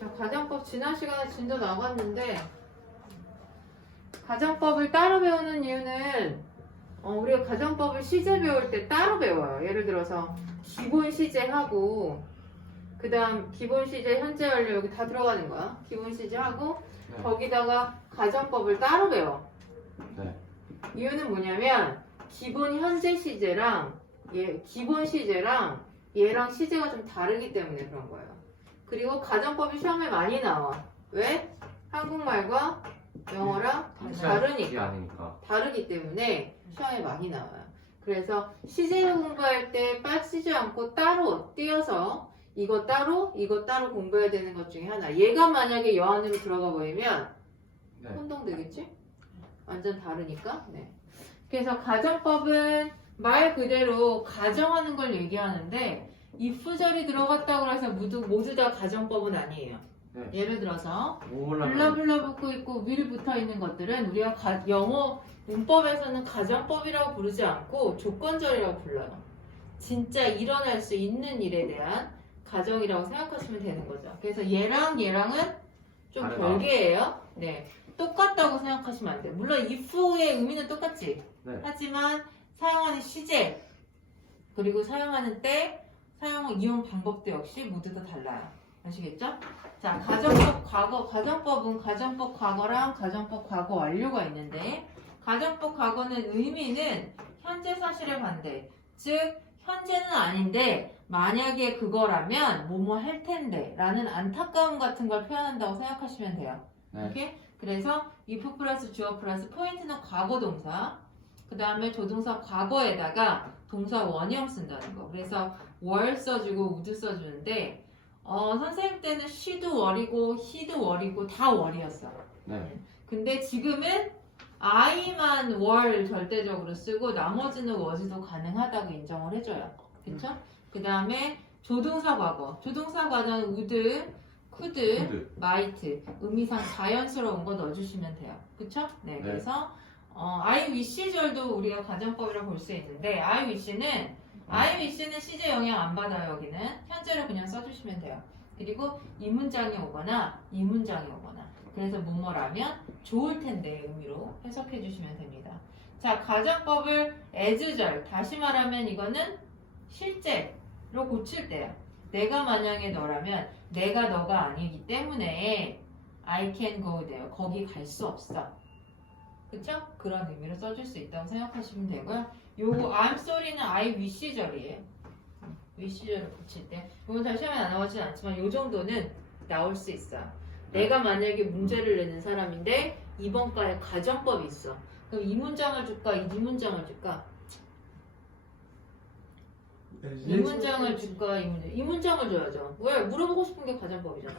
자, 가정법 지난 시간에 진도 나왔는데 가정법을 따로 배우는 이유는 어, 우리가 가정법을 시제 배울 때 따로 배워요. 예를 들어서 기본 시제하고 그 다음 기본 시제 현재 완료 여기 다 들어가는 거야. 기본 시제하고 네. 거기다가 가정법을 따로 배워. 네. 이유는 뭐냐면 기본 현재 시제랑 얘 기본 시제랑 얘랑 시제가 좀 다르기 때문에 그런 거예요. 그리고 가정법이 시험에 많이 나와. 왜? 한국말과 영어랑 다르니까. 이게 아니니까. 다르기 때문에 시험에 많이 나와요. 그래서 시제 공부할 때 빠지지 않고 따로 띄어서 이거 따로 이거 따로 공부해야 되는 것 중에 하나. 얘가 만약에 여 안으로 들어가 버리면 네. 혼동 되겠지? 완전 다르니까. 네. 그래서 가정법은 말 그대로 가정하는 걸 얘기하는데 if절이 들어갔다고 해서 모두 모두 다 가정법은 아니에요. 네. 예를 들어서 블라블라 붙고 있고 will 붙어 있는 것들은 우리가 가- 영어 문법에서는 가정법이라고 부르지 않고 조건절이라고 불러요. 진짜 일어날 수 있는 일에 대한 가정이라고 생각하시면 되는 거죠. 그래서 얘랑 얘랑은 좀 다르다. 별개예요. 네. 똑같다고 생각하시면 안 돼요. 물론 if의 의미는 똑같지. 네. 하지만 사용하는 시제 그리고 사용하는 때 사용 이용 방법도 역시 모두 다 달라요. 아시겠죠? 자, 가정법 과거, 가정법은 가정법 과거랑 가정법 과거 완료가 있는데, 가정법 과거는 의미는 현재 사실의 반대. 즉, 현재는 아닌데, 만약에 그거라면 뭐뭐 할 텐데, 라는 안타까움 같은 걸 표현한다고 생각하시면 돼요. 네. 오케이? 그래서 if 플러스 주어 플러스 포인트는 과거 동사, 그 다음에 조동사 과거에다가 동사 원형 쓴다는 거. 그래서 월 써주고 would 써주는데, 어, 선생님 때는 she도 월이고 he도 월이고 다 월이었어. 네. 근데 지금은 I만 월 절대적으로 쓰고 나머지는 was도 가능하다고 인정을 해줘요. 그쵸? 그 다음에 조동사 과거. 조동사 과거는 would, could, 푸드. might. 의미상 자연스러운 거 넣어주시면 돼요. 그쵸? 네. 네. 그래서 어, I wish절도 우리가 가정법이라고 볼 수 있는데 I wish는 I wish는 시제 영향 안 받아요. 여기는 현재로 그냥 써주시면 돼요. 그리고 이 문장이 오거나 이 문장이 오거나 그래서 뭐뭐라면 좋을 텐데 의미로 해석해 주시면 됩니다. 자 가정법을 as절 다시 말하면 이거는 실제로 고칠 때요. 내가 만약에 너라면 내가 너가 아니기 때문에 I can go there 거기 갈 수 없어. 그쵸? 그런 의미로 써줄 수 있다고 생각하시면 되고요. 요거 I'm sorry는 I wish절이에요. wish절을 붙일 때 이건 잘 시험에 안 나오진 않지만 요 정도는 나올 수 있어요. 내가 만약에 문제를 내는 사람인데 이번 과에 가정법이 있어. 그럼 이 문장을 줄까? 이 문장을 줄까? 이 문장을 줄까? 이 문장 이 문장을 줘야죠. 왜? 물어보고 싶은 게 가정법이잖아.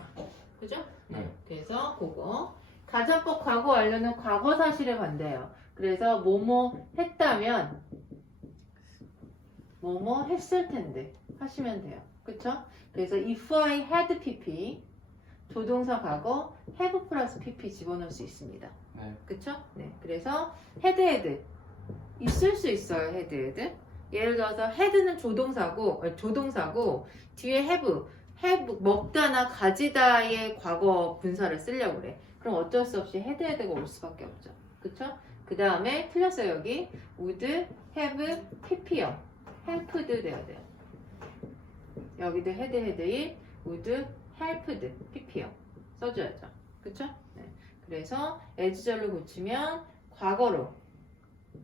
그죠? 네. 그래서 그거 가정법 과거 완료는 과거 사실에 반대예요. 그래서 뭐뭐 했다면 뭐뭐 했을 텐데 하시면 돼요. 그쵸? 그래서 if I had pp 조동사 과거 have 플러스 pp 집어넣을 수 있습니다. 네. 그쵸? 네. 그래서 had had 있을 수 있어요. had had 예를 들어서 had는 조동사고 어, 조동사고 뒤에 have have 먹다나 가지다의 과거 분사를 쓰려고 그래. 그럼 어쩔 수 없이 had had가 올 수밖에 없죠. 그쵸? 그 다음에 틀렸어요 여기 would have pp요. Helped 돼야 돼요. 여기도 had had인 would helped pp요. 써줘야죠. 그쵸? 네. 그래서 as절로 고치면 과거로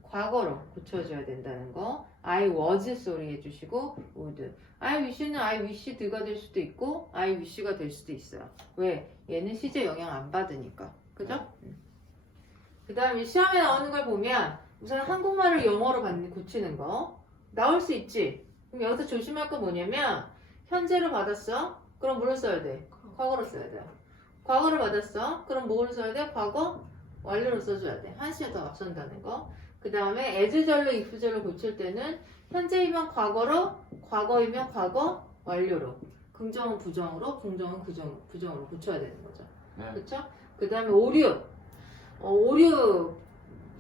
과거로 고쳐줘야 된다는 거. I was sorry 해주시고 would. I wish는 I wish 드가 될 수도 있고 I wish가 될 수도 있어요. 왜? 얘는 시제 영향 안 받으니까. 그죠? 그 다음에 시험에 나오는 걸 보면 우선 한국말을 영어로 받는 고치는 거 나올 수 있지. 그럼 여기서 조심할 건 뭐냐면 현재로 받았어. 그럼 뭐로 써야 돼? 과거로 써야 돼요. 과거를 받았어. 그럼 뭐로 써야 돼? 과거 완료로 써줘야 돼. 한 시에 더 앞선다는 거. 그 다음에 as절로 if절로 고칠 때는 현재이면 과거로, 과거이면 과거 완료로. 긍정은 부정으로, 긍정은 부정, 부정으로 고쳐야 되는 거죠. 네. 그쵸? 그 다음에 오류. 어, 오류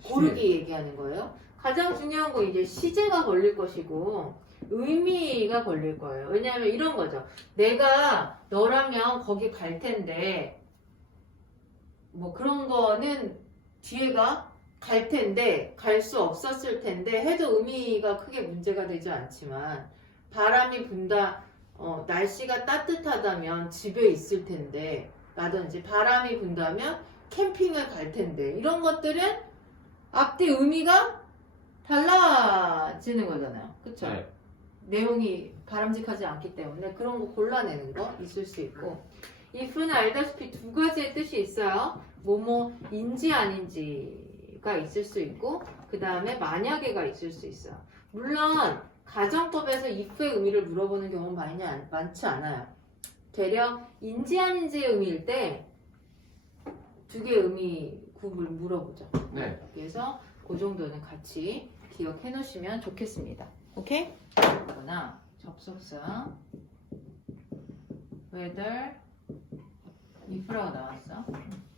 고르기 얘기하는 거예요. 가장 중요한 거 이제 시제가 걸릴 것이고, 의미가 걸릴 거예요. 왜냐하면 이런 거죠. 내가 너라면 거기 갈 텐데 뭐 그런 거는 뒤에가 갈 텐데 갈 수 없었을 텐데 해도 의미가 크게 문제가 되지 않지만 바람이 분다 어, 날씨가 따뜻하다면 집에 있을 텐데 라든지 바람이 분다면 캠핑을 갈 텐데 이런 것들은 앞뒤 의미가 달라지는 거잖아요. 그쵸? 네. 내용이 바람직하지 않기 때문에 그런 거 골라내는 거 있을 수 있고 if는 알다시피 두 가지의 뜻이 있어요. 뭐뭐인지 아닌지가 있을 수 있고 그 다음에 만약에가 있을 수 있어요. 물론 가정법에서 if의 의미를 물어보는 경우는 많이 안- 많지 않아요. 되려 인지 아닌지의 의미일 때 두 개의 의미 구분을 물어보죠. 네. 그래서 그 정도는 같이 기억해 놓으시면 좋겠습니다. 오케이? 그러나 접속사 whether if라고 나왔어.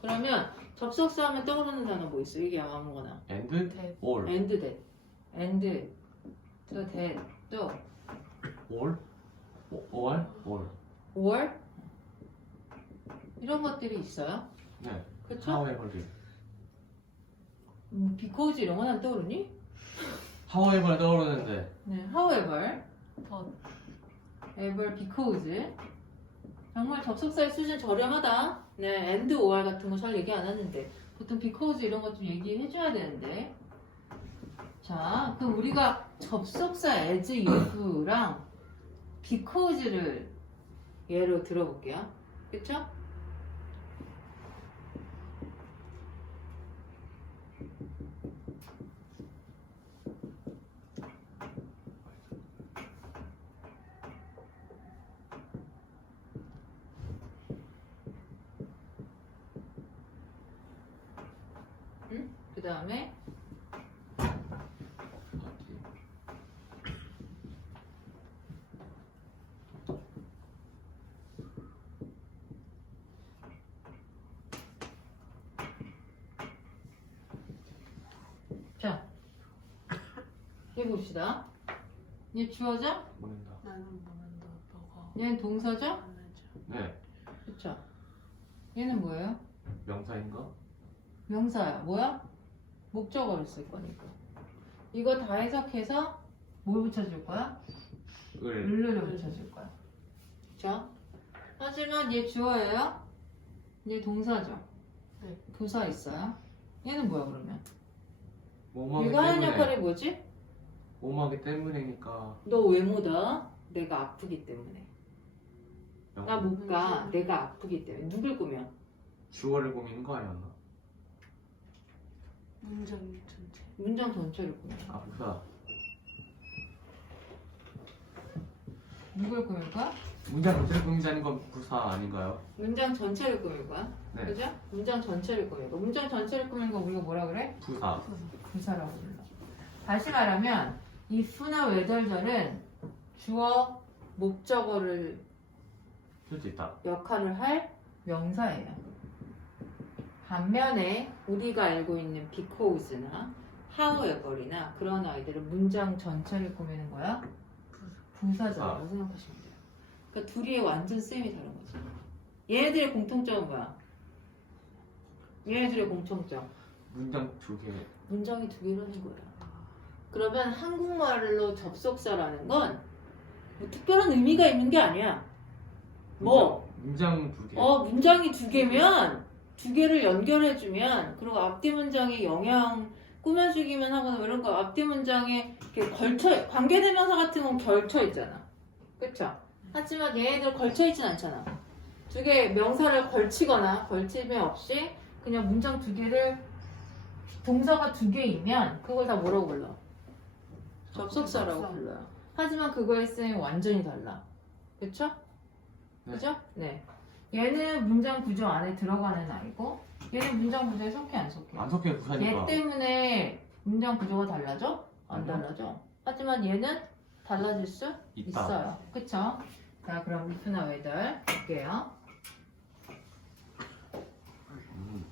그러면 접속사 하면 떠오르는 단어 뭐 있어? 이게 아무거나. and 대 all. and that. and 또 that 또 all? all? all. or 이런 것들이 있어요. 네. 그쵸? however. 음, because 이런 건안 떠오르니? However 떠오르는데 네, however 더 ever 정말 접속사의 수준 저렴하다. 네, and or 같은 거 잘 얘기 안 하는데 보통 because 이런 것 좀 얘기해줘야 되는데 자, 그럼 우리가 접속사 as if랑 because를 예로 들어볼게요. 그쵸? 그 다음에 자 해봅시다. 얘 주어져? 모른다. 나는 모른다 너가 얘는 동사죠? 안 하죠 네. 그쵸? 얘는 뭐예요? 명사인가? 명사야. 뭐야? 목적어를 쓸 거니까. 이거 다 해석해서 뭘 붙여줄 거야? 을. 을을 붙여줄 거야. 그쵸? 하지만 얘 주어예요? 얘 동사죠? 네. 부사 있어요? 얘는 뭐야 그러면? 뭐뭐하기 얘가 하는 때문에. 역할이 뭐지? 뭐뭐하기 때문이니까. 너 왜 못 와? 내가 아프기 때문에. 명- 나못 가. 내가 아프기 때문에. 누굴 꾸며? 주어를 꾸미는 거 아니었나? 문장 전체 문장 전체를 꾸며. 아 부사. 누굴 꾸밀 거야? 문장 전체를 꾸미자는 건 부사 아닌가요? 문장 전체를 꾸밀 거야? 네. 그죠? 문장 전체를 꾸밀 거. 문장 전체를 꾸밀 거 우리가 뭐라 그래? 부사. 부사라고 불러. 다시 말하면 if나 whether절은 주어 목적어를 쓸 수 있다. 역할을 할 명사예요. 반면에 우리가 알고 있는 because나 however이나 그런 아이들은 문장 전체를 꾸미는 거야. 부사절이라고 생각하시면 돼요. 그러니까 둘이의 완전 셈이 다른 거지. 얘네들의 공통점은 뭐야? 얘네들의 공통점. 문장 두 개. 문장이 두 개라는 거야. 그러면 한국말로 접속사라는 건 뭐 특별한 의미가 있는 게 아니야. 뭐, 문장 두 개. 어, 문장이 두 개면 두 개를 연결해주면 그리고 앞뒤 문장에 영향 꾸며주기만 하거나 뭐 이런 거 앞뒤 문장에 이렇게 걸쳐 관계대명사 같은 건 걸쳐 있잖아. 그쵸? 하지만 얘네들 걸쳐 있진 않잖아. 두 개 명사를 걸치거나 걸침이 없이 그냥 문장 두 개를 동사가 두 개이면 그걸 다 뭐라고 불러? 접속사라고 접속사. 불러요. 하지만 그거의 쓰임이 완전히 달라. 그쵸? 네. 그죠? 네. 얘는 문장 구조 안에 들어가는 아이고 얘는 문장 구조에 속해 안 속해? 안 속해 부사니까. 얘 때문에 문장 구조가 달라져? 안 아니요. 달라져. 하지만 얘는 달라질 수 있다. 있어요. 그쵸? 자, 그럼 if나 whether 볼게요. 음.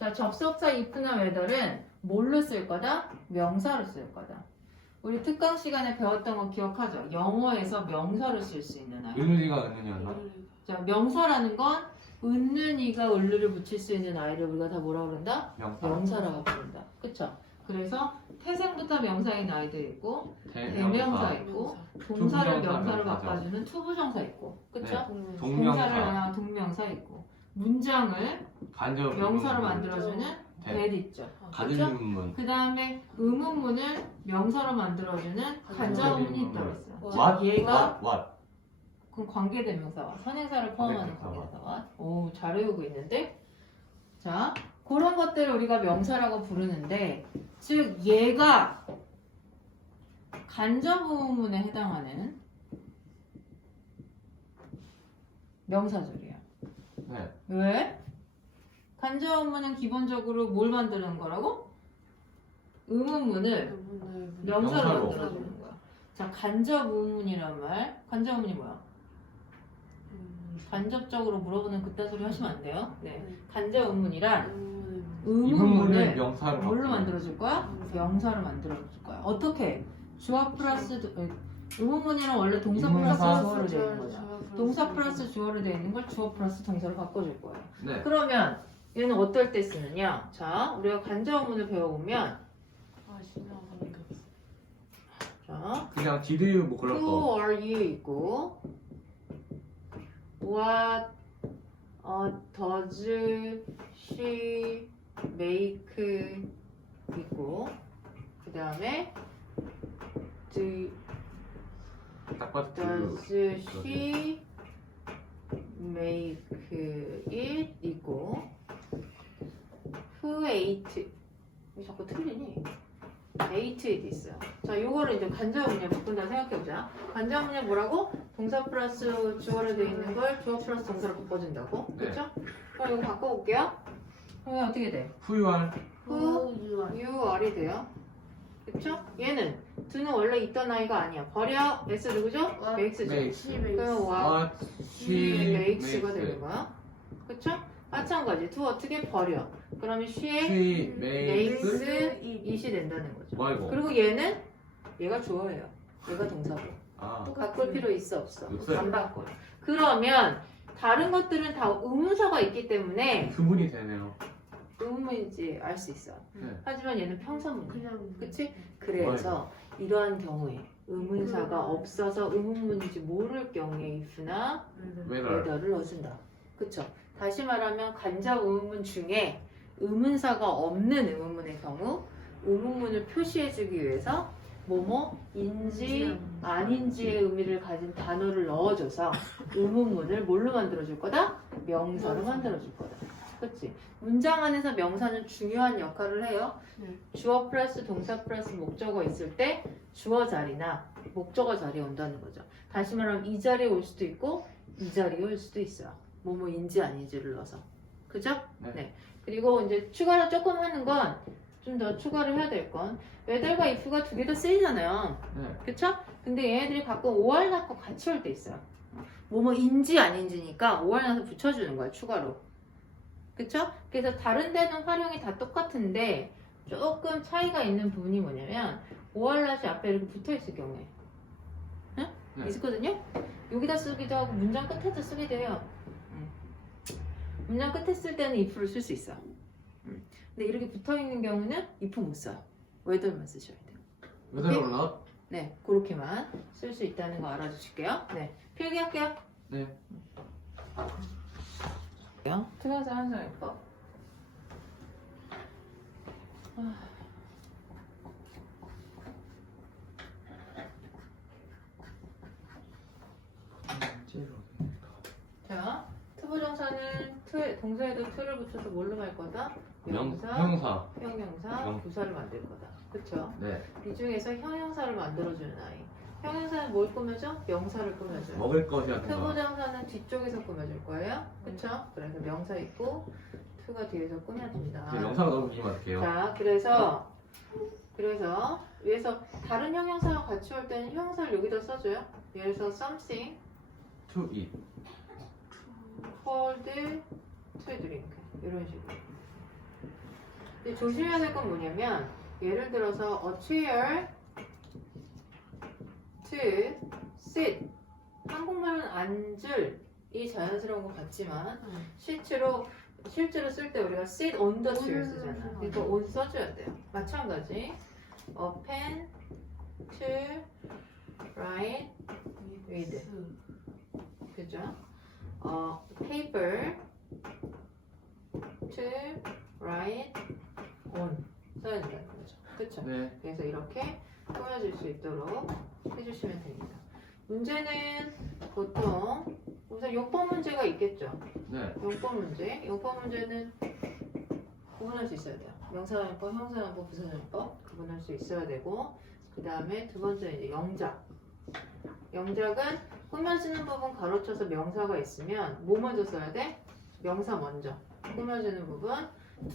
자, 접속사 if나 whether은 뭘로 쓸 거다? 명사로 쓸 거다. 우리 특강 시간에 배웠던 거 기억하죠? 영어에서 명사를 쓸 수 있는 아이. 은은이가 은은이었나? 자, 명사라는 건 은는 이가 을르를 붙일 수 있는 아이를 우리가 다 뭐라 그런다? 명사. 명사라고 부른다. 그쵸? 그래서 태생부터 명사인 아이들 있고 대명사 대명사. 있고 동사를 투부정사, 명사로 명사죠. 바꿔주는 투부정사 있고 그쵸? 네. 동사를 동명사. 하나 동명사 있고 문장을 간접 명사로 의문문. 만들어주는 대. that 있죠. 그쵸? 의문문. 그 다음에 의문문을 명사로 만들어주는 간접문이 있다고 했어요. 즉 What? 얘가 What? What? 그럼 관계대명사와 선행사를 포함하는 관계대명사와. 오, 잘 외우고 있는데 자, 그런 것들을 우리가 명사라고 부르는데 즉 얘가 간접의문문에 해당하는 명사절이야. 네. 왜? 간접의문은 기본적으로 뭘 만드는 거라고? 의문문을 명사로 명사로. 만들어주는 거야. 자, 간접 의문이란 말. 간접 의문이 뭐야? 간접적으로 물어보는 그딴 소리 하시면 안 돼요. 네. 간접 의문이란 의문문을 의문문을 명사로 뭘로. 만들어줄 거야? 명사로 만들어줄 거야. 어떻게? 주어 플러스 도- 에, 의문문이란 원래 동사 플러스 의문사. 주어로 되어 있는 거잖아. 동사 플러스 주어로 되어 있는 걸 주어 플러스 동사로 바꿔줄 거예요. 네. 그러면 얘는 어떨 때 쓰느냐? 자, 우리가 간접의문을 배워보면 아 진짜 모르겠어. 자, 그냥 디드 뭐 그런 Who 거. are you 있고 What uh, does she make 있고 그 다음에 do, 딱 봐도 does 그 she make it 있고 Who ate 왜 자꾸 틀리니? It 있어요. 자, 요거를 이제 간접문제 바꾼다 생각해보자. 간접문제 뭐라고? 동사 플러스 주어로 되어 있는 걸 주어 플러스 동사로 바꿔준다고? 네. 그쵸? 그럼 이거 바꿔볼게요. 그러면 어떻게 돼? 후유한 Who you are이 돼요. 그쵸? 얘는 두는 원래 있던 아이가 아니야. 버려. S 누구죠? 그럼 what What she she makes가 makes. 되는 거야. 그쵸? 마찬가지. 두 어떻게 버려. 그러면 she의 She makes. makes it이 된다는 거죠. 뭐야 이거? 그리고 얘는 얘가 주어예요. 얘가 동사고. 아. 바꿀 필요 있어 없어? 없어요. 안 바꿔요. 그러면 다른 것들은 다 의문사가 있기 때문에 구분이 되네요. 의문인지 알 수 있어. 네. 하지만 얘는 평서문. 그냥 그치? 그래서 이러한 경우에 의문사가 없어서 의문문인지 모를 경우에 if나 whether. whether를 넣어준다. 그쵸? 다시 말하면 간접 의문문 중에 의문사가 없는 의문문의 경우 의문문을 표시해주기 위해서 뭐뭐인지 아닌지의 의미를 가진 단어를 넣어줘서 의문문을 뭘로 만들어줄 거다? 명사로 명사. 만들어줄 거다. 그치? 문장 안에서 명사는 중요한 역할을 해요. 네. 주어 플러스 동사 플러스 목적어 있을 때 주어 자리나 목적어 자리에 온다는 거죠. 다시 말하면 이 자리에 올 수도 있고 이 자리에 올 수도 있어요. 뭐뭐인지 아닌지를 넣어서. 그죠? 네. 그리고 이제 추가를 조금 하는 건 좀 더 추가를 해야 될건 whether과 if가 두 개 다 쓰이잖아요. 네. 그쵸? 근데 얘네들이 가끔 OR 낳고 같이 올 때 있어요. 뭐뭐인지 아닌지니까 OR 낳아서 붙여주는 거야, 추가로. 그쵸? 그래서 다른 데는 활용이 다 똑같은데 조금 차이가 있는 부분이 뭐냐면 OR 낫이 앞에 이렇게 붙어 있을 경우에. 응? 네. 있었거든요? 여기다 쓰기도 하고 문장 끝에도 쓰기도 해요. 응. 문장 끝에 쓸 때는 if를 쓸 수 있어. 응. 근데 이렇게 붙어 있는 경우는 if 못 써요. whether만 쓰셔야 돼요. whether or not. 네, 그렇게만 쓸 수 있다는 거 알아주실게요. 네, 필기할게요. 네. 투명사 한장 읽어. 자, 투부정사는 투, 동사에도 투를 붙여서 뭘로 할 거다? 명 명사, 형사. 형용사, 명. 부사를 만들 거다. 그쵸? 네. 이 중에서 형용사를 만들어주는 아이. 형용사는 뭘 꾸며줘? 명사를 꾸며줘요. 먹을 것이라든가. 투부정사는 뒤쪽에서 꾸며줄 거예요. 그쵸? 그래서 명사 있고 투가 뒤에서 꾸며줍니다. 이제 명사가 넘기면 어떡해요? 자, 그래서 그래서 위에서 다른 형용사가 같이 올 때는 형용사를 여기다 써줘요. 예를 들어서 something to eat. Cold to drink 이런 식으로. 근데 조심해야 될 건 뭐냐면 예를 들어서 a chair to sit. 한국말은 앉을 이 자연스러운 것 같지만 실제로 실제로 쓸 때 우리가 sit on the chair 쓰잖아. 그러니까 on 써줘야 돼요. 마찬가지. A pen to write with. 그죠? 어, paper to write on 써야 된다는 거죠. 그쵸? 네. 그래서 이렇게 꾸며질 수 있도록 해주시면 됩니다. 문제는 보통 우선 용법 문제가 있겠죠. 네. 용법 문제. 용법 문제는 구분할 수 있어야 돼요. 명사용법, 형사용법, 부사용법 구분할 수 있어야 되고 그 다음에 두 번째 이제 영작. 영작은 꾸며지는 부분 가로쳐서 명사가 있으면 뭐 먼저 써야 돼? 명사 먼저. 꾸며지는 부분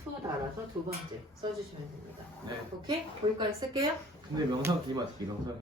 to 달아서 두 번째 써주시면 됩니다. 네. 오케이? 거기까지 쓸게요. 근데 명상 어떻게 명상